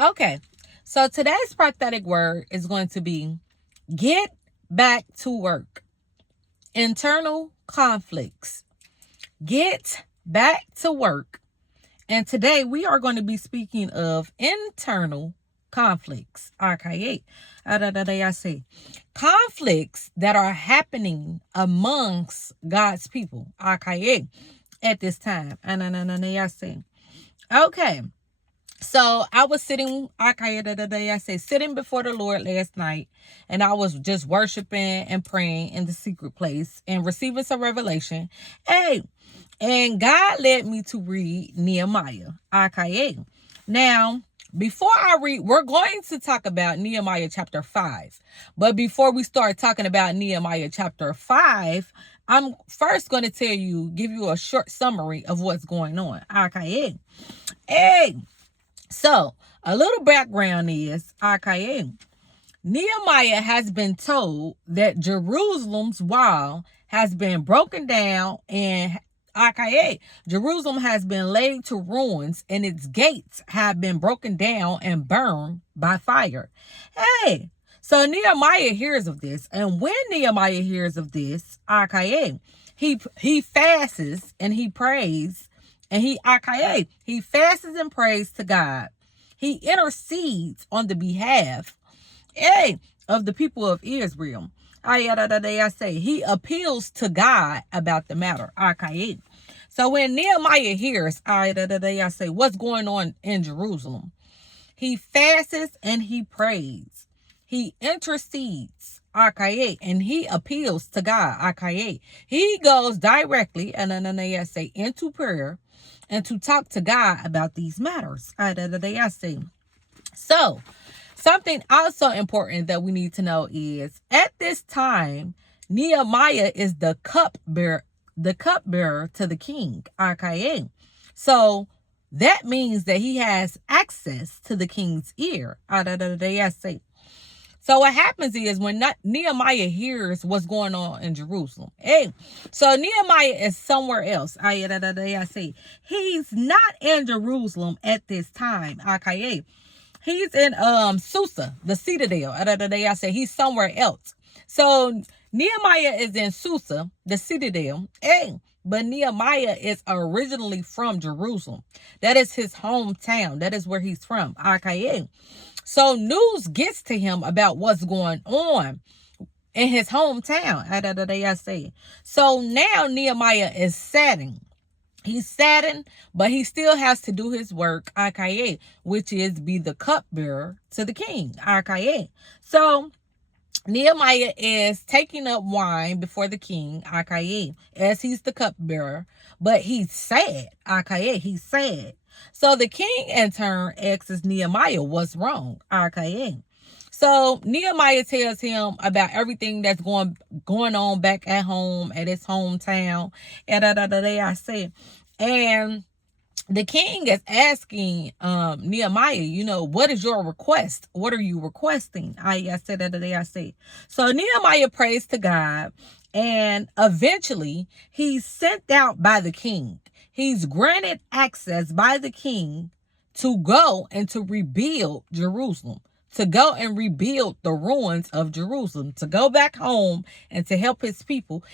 Okay, so today's prophetic word is going to be get back to work. Internal conflicts. Get back to work. And today we are going to be speaking of internal conflicts. Okay. I say conflicts that are happening amongst God's people. Okay. At this time. I say. Okay. So I was sitting, sitting before the Lord last night, and I was just worshiping and praying in the secret place and receiving some revelation. Hey, and God led me to read Nehemiah. Okay. Now, before I read, we're going to talk about Nehemiah chapter 5. But before we start talking about Nehemiah chapter 5, I'm first going to give you a short summary of what's going on. Okay. Hey. So, a little background is, Nehemiah has been told that Jerusalem's wall has been broken down and Jerusalem has been laid to ruins and its gates have been broken down and burned by fire. Hey, so Nehemiah hears of this, and when Nehemiah hears of this, he fasts and he prays. And he fasts and prays to God. He intercedes on the behalf of the people of Israel. He appeals to God about the matter. So when Nehemiah hears, what's going on in Jerusalem, he fasts and he prays. He intercedes. And he appeals to God. He goes directly into prayer and to talk to God about these matters. So, something also important that we need to know is at this time, Nehemiah is the cupbearer to the king. So that means that he has access to the king's ear. So what happens is when Nehemiah hears what's going on in Jerusalem. So Nehemiah is somewhere else. He's not in Jerusalem at this time. He's in Susa, the citadel. He's somewhere else. So Nehemiah is in Susa, the citadel. But Nehemiah is originally from Jerusalem. That is his hometown. That is where he's from. So news gets to him about what's going on in his hometown. So now Nehemiah is saddened. He's saddened, but he still has to do his work, which is be the cupbearer to the king. So Nehemiah is taking up wine before the king, as he's the cupbearer, but he's sad. He's sad. So the king in turn asks Nehemiah what's wrong. So Nehemiah tells him about everything that's going on back at home, at his hometown. And the king is asking Nehemiah, what is your request? What are you requesting? So Nehemiah prays to God, and eventually he's sent out by the king. He's granted access by the king to go and to rebuild Jerusalem, to go and rebuild the ruins of Jerusalem, to go back home and to help his people,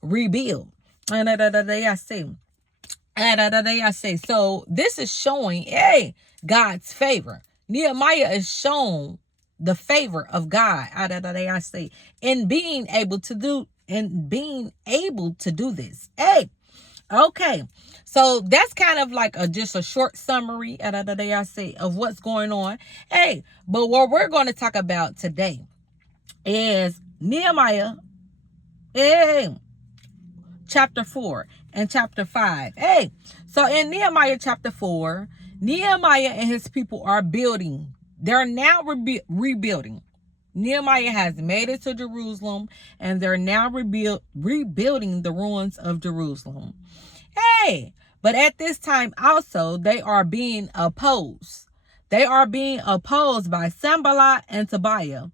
rebuild. So this is showing, God's favor. Nehemiah is shown the favor of God, in being able to do this. Okay, so that's kind of like just a short summary of what's going on. But what we're going to talk about today is Nehemiah chapter 4 and chapter 5. So in Nehemiah chapter 4, Nehemiah and his people are building. They're now rebuilding. Nehemiah has made it to Jerusalem, and they're now rebuilding the ruins of Jerusalem. But at this time also, they are being opposed. They are being opposed by Sanballat and Tobiah.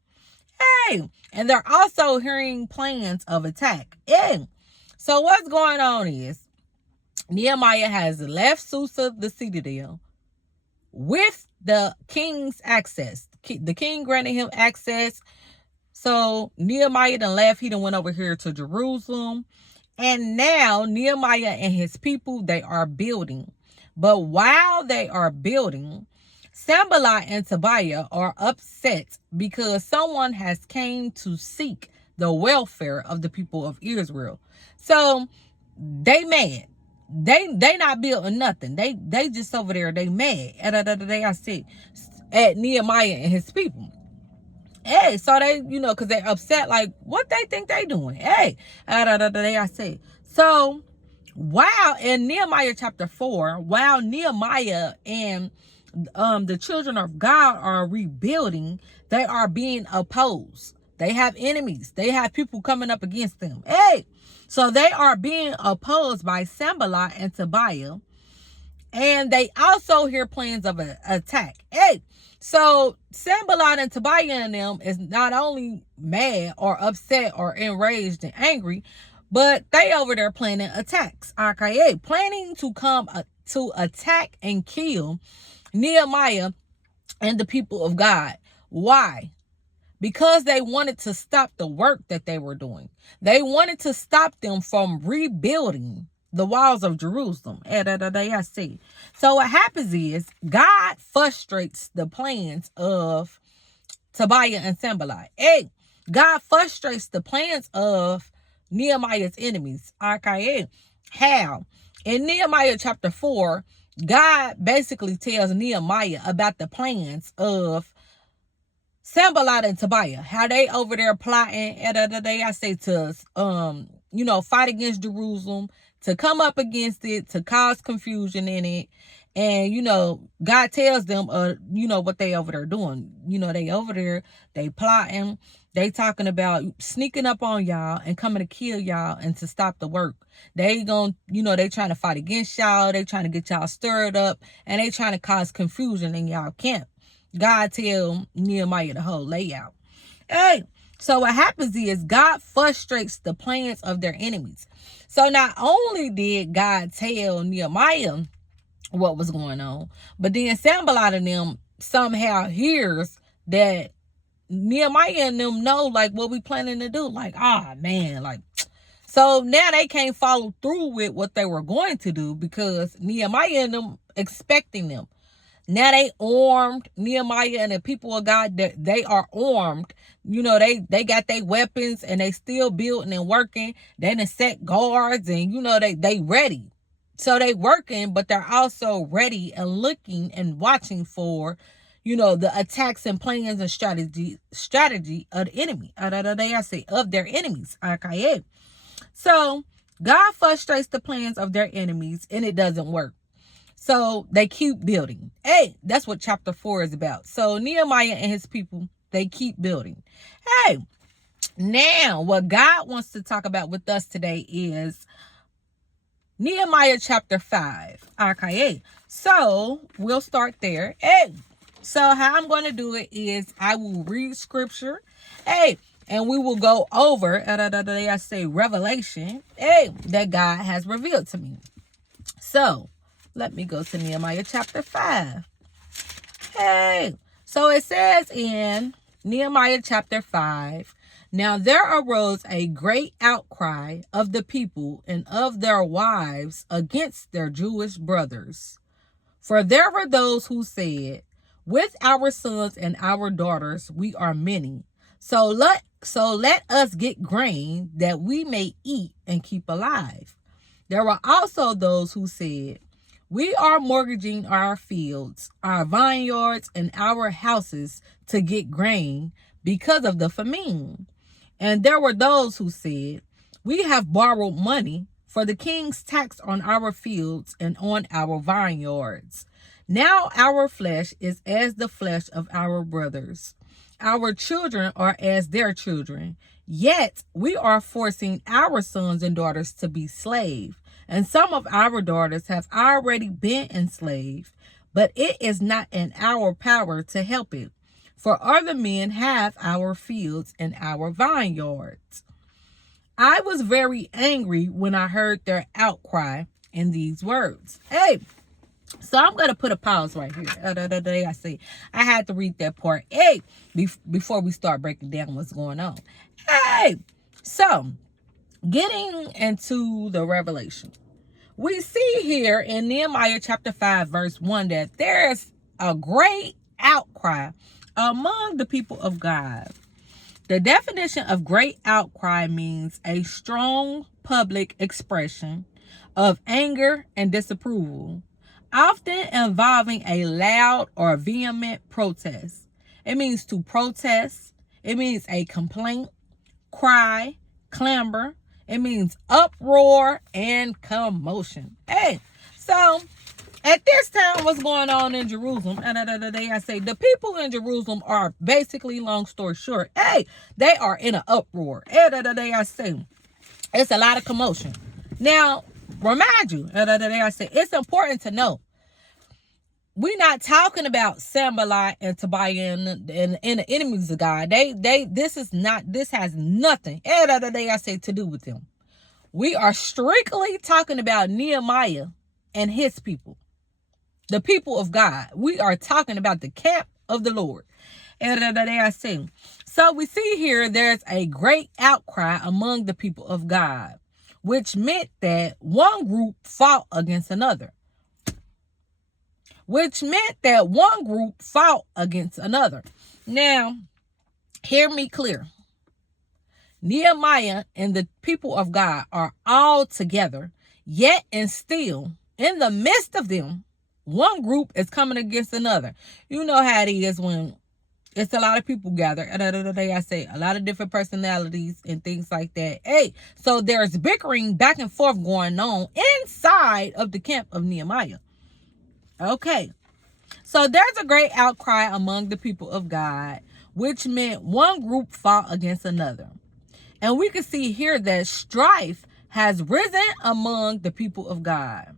And they're also hearing plans of attack. So what's going on is Nehemiah has left Susa, the citadel, with the king's access. The king granted him access. So Nehemiah done left. He done went over here to Jerusalem. And now Nehemiah and his people, they are building. But while they are building, Sanballat and Tobiah are upset because someone has came to seek the welfare of the people of Israel. So they mad. They not building nothing. They just over there. They mad. I said at Nehemiah and his people. Hey, so they, because they're upset, like, what they think they doing? Hey, I say. So, while in Nehemiah chapter 4, while Nehemiah and the children of God are rebuilding, they are being opposed. They have enemies. They have people coming up against them. Hey, so they are being opposed by Sanballat and Tobiah. And they also hear plans of an attack. Hey, so Sanballat and Tobiah and them is not only mad or upset or enraged and angry, but they over there planning attacks. Okay, planning to come to attack and kill Nehemiah and the people of God. Why? Because they wanted to stop the work that they were doing. They wanted to stop them from rebuilding the walls of Jerusalem. So what happens is God frustrates the plans of Tobiah and Sanballat. Hey, God frustrates the plans of Nehemiah's enemies. Okay, how? In Nehemiah chapter 4, God basically tells Nehemiah about the plans of Sanballat and Tobiah, how they over there plotting to fight against Jerusalem, to come up against it, to cause confusion in it. And, God tells them, what they over there doing. They over there, they plotting, they talking about sneaking up on y'all and coming to kill y'all and to stop the work. They they trying to fight against y'all. They trying to get y'all stirred up, and they trying to cause confusion in y'all camp. God tell Nehemiah the whole layout. Hey, so what happens is God frustrates the plans of their enemies. So not only did God tell Nehemiah what was going on, but then Sanballat and them somehow hears that Nehemiah and them know like what we planning to do. Like, man, like, so now they can't follow through with what they were going to do because Nehemiah and them expecting them. Now they armed. Nehemiah and the people of God, they are armed. They got their weapons and they still building and working. They done set guards and, they ready. So they working, but they're also ready and looking and watching for, the attacks and plans and strategy of the enemy. Of their enemies. Okay. So God frustrates the plans of their enemies and it doesn't work. So they keep building. Hey, that's what chapter 4 is about. So Nehemiah and his people, they keep building. Hey, now what God wants to talk about with us today is Nehemiah chapter 5. Okay, so we'll start there. Hey, so how I'm going to do it is I will read scripture. Hey, and we will go over, revelation, hey, that God has revealed to me. So, let me go to Nehemiah chapter 5. Hey, so it says in Nehemiah chapter 5, now there arose a great outcry of the people and of their wives against their Jewish brothers. For there were those who said, with our sons and our daughters we are many. So let us get grain that we may eat and keep alive. There were also those who said, we are mortgaging our fields, our vineyards, and our houses to get grain because of the famine. And there were those who said, we have borrowed money for the king's tax on our fields and on our vineyards. Now our flesh is as the flesh of our brothers. Our children are as their children. Yet we are forcing our sons and daughters to be slaves. And some of our daughters have already been enslaved, but it is not in our power to help it. For other men have our fields and our vineyards. I was very angry when I heard their outcry in these words. Hey, So I'm going to put a pause right here. I say I had to read that part before we start breaking down what's going on. Hey, so getting into the revelation. We see here in Nehemiah chapter 5, verse 1, that there's a great outcry among the people of God. The definition of great outcry means a strong public expression of anger and disapproval, often involving a loud or vehement protest. It means to protest. It means a complaint, cry, clamor. It means uproar and commotion. Hey, so at this time, what's going on in Jerusalem? And I say the people in Jerusalem are basically, long story short, they are in an uproar. I say it's a lot of commotion. Now, remind you, I say it's important to know we're not talking about Sanballat and Tobiah and the enemies of God. This has nothing, I say, to do with them. We are strictly talking about Nehemiah and his people, the people of God. We are talking about the camp of the Lord. I say. So we see here there's a great outcry among the people of God, which meant that one group fought against another. Now, hear me clear. Nehemiah and the people of God are all together, yet and still, in the midst of them, one group is coming against another. You know how it is when it's a lot of people gather. I say a lot of different personalities and things like that. So there's bickering back and forth going on inside of the camp of Nehemiah. Okay. So there's a great outcry among the people of God, which meant one group fought against another. And we can see here that strife has risen among the people of God.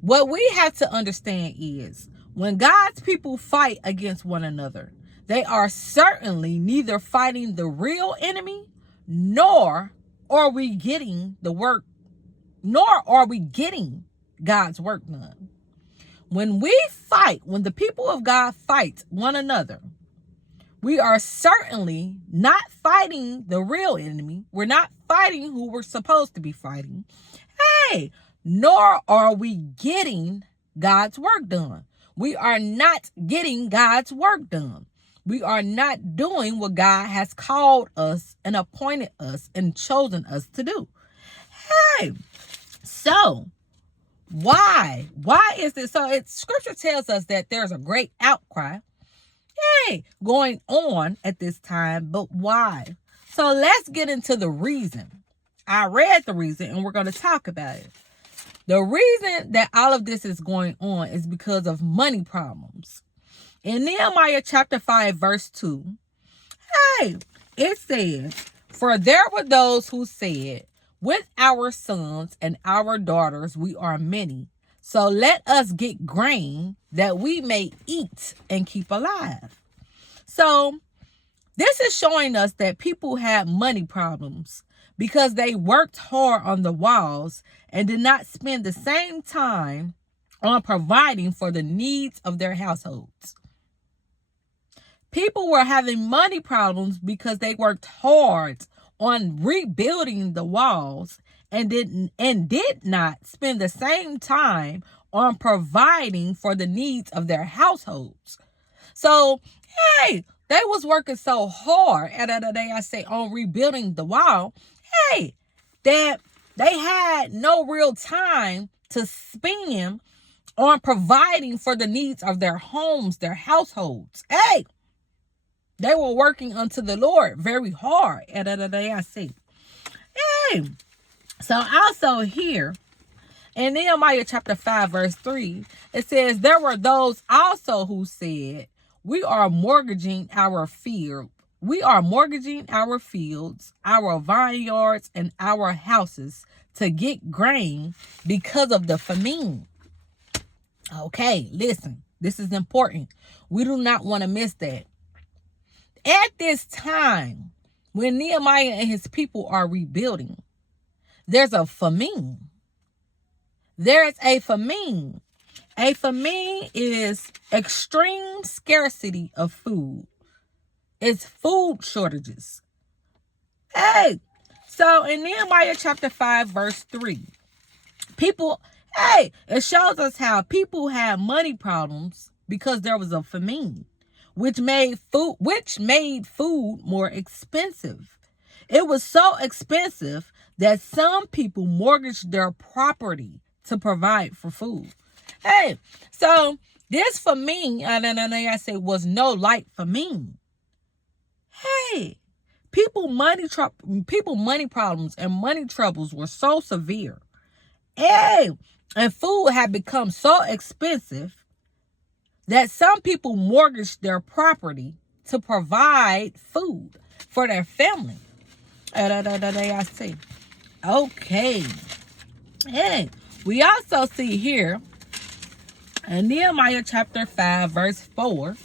What we have to understand is when God's people fight against one another, they are certainly neither fighting the real enemy, nor are we getting God's work done. When the people of God fight one another, we are certainly not fighting the real enemy. We're not fighting who we're supposed to be fighting. Nor are we getting God's work done. We are not getting God's work done. We are not doing what God has called us and appointed us and chosen us to do. So why is this? So scripture tells us that there's a great outcry going on at this time, but why? So let's get into the reason. I read the reason and we're going to talk about it. The reason that all of this is going on is because of money problems. In Nehemiah chapter 5, verse 2, it says, "For there were those who said, with our sons and our daughters we are many, so let us get grain that we may eat and keep alive." So this is showing us that people had money problems because they worked hard on the walls and did not spend the same time on providing for the needs of their households. People were having money problems because they worked hard on rebuilding the walls and did not spend the same time on providing for the needs of their households. So, they was working so hard on rebuilding the wall, that they had no real time to spend on providing for the needs of their homes, their households. They were working unto the Lord very hard. So also here in Nehemiah chapter 5, verse 3, it says, "There were those also who said, we are mortgaging our fields, our vineyards, and our houses to get grain because of the famine." Okay, listen, this is important. We do not want to miss that. At this time, when Nehemiah and his people are rebuilding, there's a famine. there's a famine. A famine is extreme scarcity of food. It's food shortages. Hey, so in Nehemiah chapter 5, verse 3, it shows us how people had money problems because there was a famine, which made food more expensive. It was so expensive that some people mortgaged their property to provide for food. Hey, so this famine, I say, was no light famine. Hey, people money problems and money troubles were so severe. Hey, and food had become so expensive that some people mortgaged their property to provide food for their family. I see. Okay. Hey, we also see here in Nehemiah chapter 5, verse 4.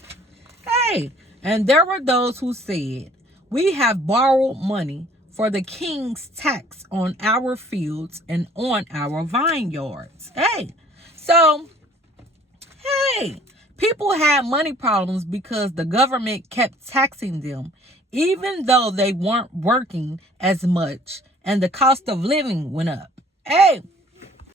Hey, and there were those who said, we have borrowed money for the king's tax on our fields and on our vineyards. Hey, so, people had money problems because the government kept taxing them, even though they weren't working as much and the cost of living went up. Hey,